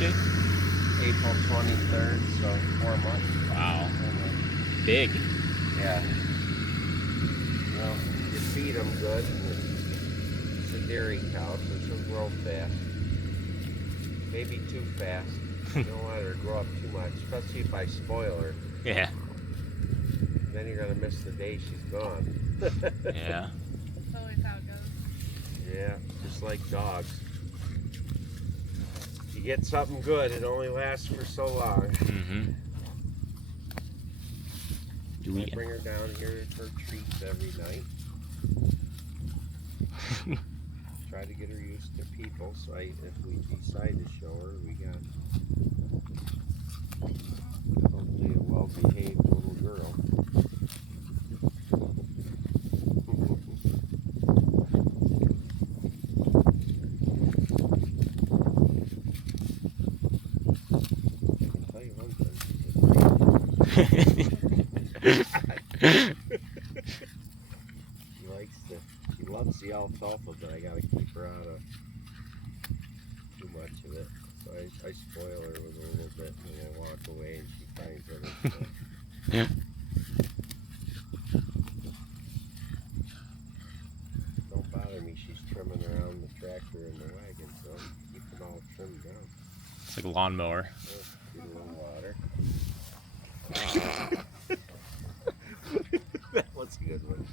April 23rd, so 4 months. Wow. Big. Yeah. Well, you feed them good. It's a dairy cow, so she'll grow fast. Maybe too fast. You don't want her to grow up too much, especially if I spoil her. Yeah. Then you're going to miss the day she's gone. Yeah. That's always how it goes. Yeah, just like dogs. You get something good, it only lasts for so long. Mm-hmm. I bring her down here for treats every night. Try to get her used to people, so if we decide to show her, we got hopefully a well-behaved little girl. I'll tell you one thing, she loves the alfalfa, but I gotta keep her out of too much of it. So I spoil her with a little bit, and then I walk away, and she finds everything. Yeah. Don't bother me. She's trimming around the tractor and the wagon, so keep it all trimmed down. It's like a lawnmower. Get a little water. That was a good one.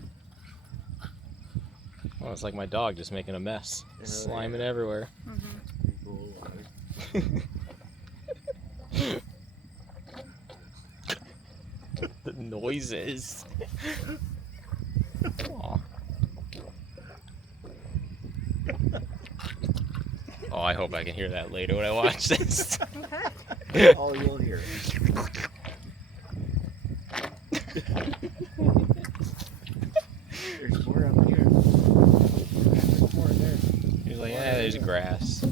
Oh, it's like my dog just making a mess. Sliming everywhere. The noises. Aw. Oh, I hope I can hear that later when I watch this. Oh, you'll hear it. There's more up here. There's more there. He's like, yeah, there's grass.